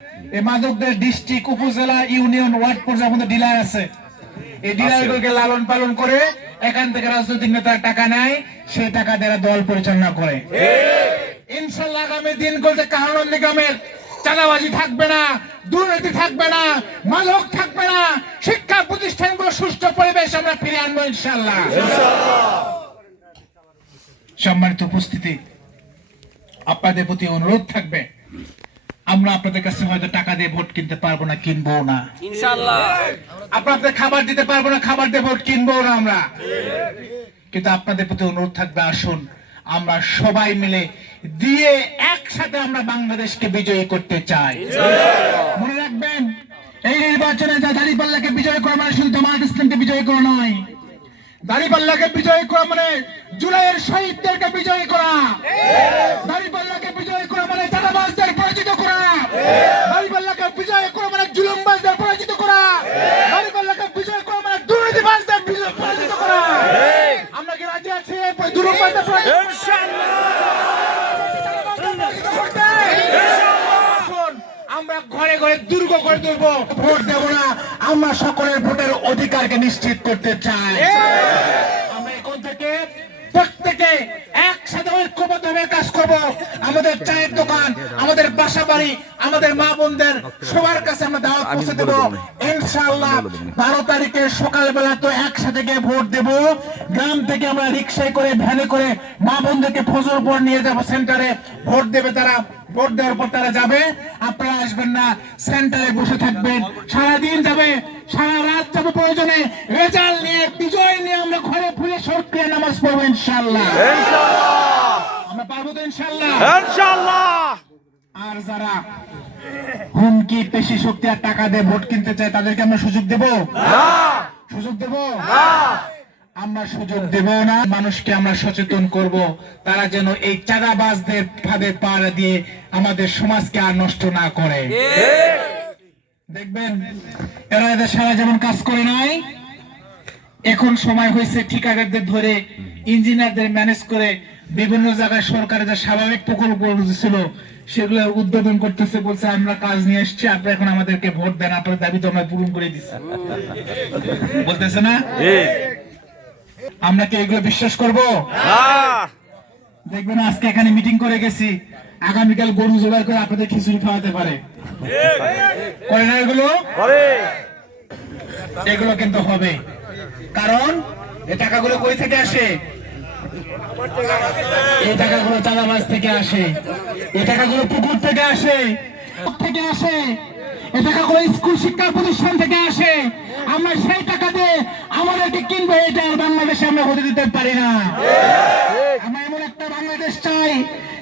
এই মাদকদের ডিস্ট্রিক্ট, উপজেলা, union, word পর্যায়ে আমাদের ডিলার আছে। এই ডিলারগুলোকে লালন পালন করে এখান থেকে রাজনৈতিক নেতারা টাকা নেয়, সেই টাকা দ্বারা দল পরিচালনা করে। ইনশাআল্লাহ আগামী দিনগুলোতে কারণ নিগমের চাঁদাবাজি থাকবে না, দুর্নীতি থাকবে না, মাদক থাকবে না, শিক্ষা প্রতিষ্ঠানগুলো সুষ্ঠু পরিবেশ আমরা ফিরে আনবো ইনশাআল্লাহ। সম্মানিত উপস্থিতি, আপনাদের প্রতি অনুরোধ থাকবে, আমরা আপনাদের কাছে হয়তো টাকা দিয়ে ভোট কিনতে পারবো না, কিনবো না ইনশাআল্লাহ। আপনাদের খাবার দিতে পারবো না, খাবার দিয়ে ভোট কিনবো না আমরা, কিন্তু আপনাদের প্রতি অনুরোধ থাকবে, আসুন আমরা সবাই মিলে দিয়ে একসাথে আমরা বাংলাদেশকে বিজয়ী করতে চাই। মনে রাখবেন, এই নির্বাচনে যা দাঁড়িপাল্লাকে বিজয় করা মানে শুধু জামায়াত ইসলামকে বিজয় করা নয়, দাঁড়িপাল্লাকে বিজয় করা মানে জুলাইয়ের শহীদদেরকে বিজয় করা, দাঁড়িপাল্লাকে বিজয় করা মানে চাঁদাবাজদের পরাজিত করা, দাঁড়িপাল্লাকে বিজয় করা মানে জুলুমবাজদের পরাজিত করা, দাঁড়িপাল্লাকে বিজয় করা মানে দুর্নীতিবাজদের পরাজিত করা। আমরা কি রাজি আছি জুলুমবাজদের পরাজিত করতে? আমরা ঘরে ঘরে দুর্গ করে তুলবো, ভোট দেব না, আমরা সকলের ভোটের অধিকারকে নিশ্চিত করতে চাই। আমরা এখন থেকে প্রত্যেকে একসাথে ঐক্যবদ্ধভাবে কাজ করব। আমাদের চায়ের দোকান, আমাদের বাসা বাড়ি, আমাদের মা বোনদের সবার কাছে আমরা দাওয়াত পৌঁছে দেব ইনশাআল্লাহ। 12 তারিখে সকালবেলা তো একসাথে গিয়ে ভোট দেব। গ্রাম থেকে আমরা রিক্সায় করে, ভ্যানে করে মা বোনদেরকে ফজর পর নিয়ে যাব সেন্টারে, ভোট দেবে তারা। ভোট দেওয়ার পর তারা যাবে, আপনারা আসবেন না, সেন্টারে বসে থাকবেন, সারাদিন যাবে, সারা রাত যাবে, প্রয়োজনে রেজাল্ট নিয়ে, বিজয় নিয়ে আমরা ঘরে ফিরে সক্রিয় নামাজ পড়বো ইনশাআল্লাহ। আমরা পারবো তো ইনশাআল্লাহ। আর যারা হুমকি, পেশি শক্তি আর টাকা দিয়ে ভোট কিনতে চায় তাদেরকে আমরা সুযোগ দেব না, সুযোগ দেব না, আমরা সুযোগ দেব না। মানুষকে আমরা সচেতন করব, তারা যেন এই চাঁদাবাজদের ফাঁদে পা দিয়ে আমাদের সমাজকে আর নষ্ট না করে। দেখবেন এরা এদের সারা যেমন কাজ করে নাই, এখন সময় হয়েছে ঠিকাদারদের ধরে, ইঞ্জিনিয়ারদের ম্যানেজ করে বিভিন্ন জায়গায় সরকারের যে স্বাভাবিক প্রকল্প ছিল সেগুলো উদ্বোধন করতেছে, বলছে আমরা কাজ নিয়ে এসছি, আপনারা এখন আমাদেরকে ভোট দেন, আপনার দাবি তো আমরা পূরণ করে দিচ্ছি, বলতেছে না? আমরা কি এগুলো বিশ্বাস করবো? দেখবেন আজকে এখানে মিটিং করে গেছি, আগামীকাল গরু জবাই করে আপনাদের খিচুড়ি খাওয়াতে পারে, করে না? এগুলো কিন্তু হবে, কারণ এই টাকাগুলো কই থেকে আসে? এই টাকাগুলো চাঁদাবাজ থেকে আসে, এই টাকাগুলো পুকুর থেকে আসে, থেকে আসে, এই টাকাগুলো স্কুল শিক্ষা প্রতিষ্ঠান থেকে আসে। আমরা সেই টাকা দিয়ে আমাদেরকে কিনবো, এটা বাংলাদেশে আমরা হতে দিতে পারি না। আমরা এমন একটা বাংলাদেশ চাই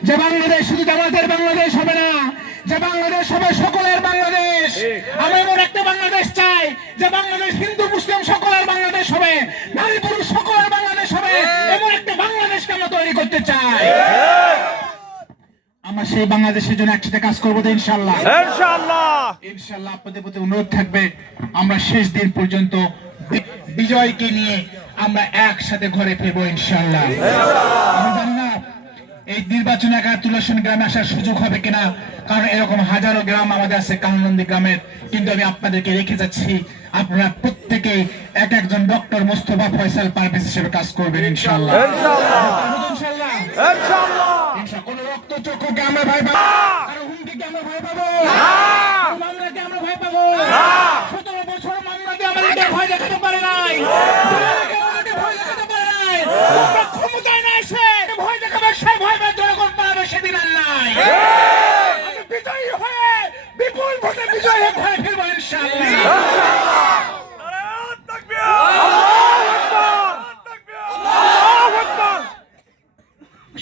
যে বাংলাদেশ শুধু আমাদের বাংলাদেশ হবে না, যে বাংলাদেশ হবে সকলের বাংলাদেশ। আমরা এমন একটা বাংলাদেশ চাই যে বাংলাদেশ হিন্দু মুসলিম সকলের বাংলাদেশ হবে, নারী পুরুষ সকলের বাংলাদেশ হবে। এমন একটা বাংলাদেশকে আমরা তৈরি করতে চাই। আমরা সেই বাংলাদেশের জন্য একসাথে কাজ করবো তো ইনশাআল্লাহ। ইনশাআল্লাহ আপনাদের প্রতি অনুরোধ থাকবে, আমরা শেষ দিন পর্যন্ত বিজয়কে নিয়ে আমরা একসাথে ঘরে ফিরবো ইনশাআল্লাহ। আমি জানি না এই নির্বাচন এলাকার তুলাসন গ্রামে আসার সুযোগ হবে কিনা, কারণ এরকম হাজারো গ্রাম আমাদের আছে কানন্দি গ্রামের, কিন্তু আমি আপনাদেরকে রেখে যাচ্ছি, আপনারা প্রত্যেকে এক একজন ডক্টর মোস্তফা ফয়সাল পারভেজ হিসেবে কাজ করবেন ইনশাআল্লাহ। কোন রক্ত চক্ষুকে আমরা ভয় পাবো, আর হুমকিকে আমরা ভয় পাবো, মামলাকে আমরা ভয় পাবো। 17 বছর মামলাকে আমাদেরকে ভয় দেখাতে পারে নাই, ভয় দেখাতে পারে নাই। ক্ষমতায় না এসে ভয় দেখাবে, সে ভয় পায় জনগণ পালাবে, সেদিন আর নাই। বিজয়ী হয়ে বিপুল ভোটে বিজয়ী হয়ে ঘরে ফিরবো ইনশাআল্লাহ।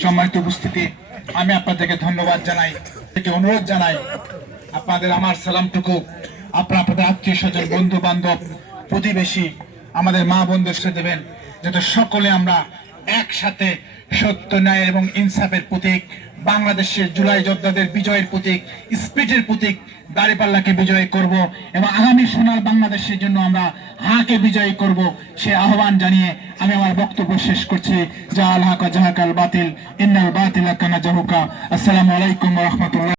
সম্মানিত উপস্থিতি, আমি আপনাদেরকে ধন্যবাদ জানাই, অনুরোধ জানাই, আপনাদের আমার সালামটুকু আপনারা আপনাদের আত্মীয় স্বজন, বন্ধু বান্ধব, প্রতিবেশী, আমাদের মা বোনদের সাথে দেবেন, যাতে সকলে আমরা একসাথে সত্য, ন্যায় এবং ইনসাফের প্রতীক, বাংলাদেশের জুলাই যোদ্ধাদের বিজয়ের প্রতীক, স্পিরিটের প্রতীক দাঁড়িপাল্লাকে বিজয় করব এবং আগামী সোনার বাংলাদেশের জন্য আমরা হাকে বিজয় করব, সে আহ্বান জানিয়ে আমি আমার বক্তব্য শেষ করছি। জাহাল হাকা জাহাকাল বাতিল, ইন্নাল বাতিলা কানা জাহুকা। আসসালামু আলাইকুম ওয়া রাহমাতুল্লাহ।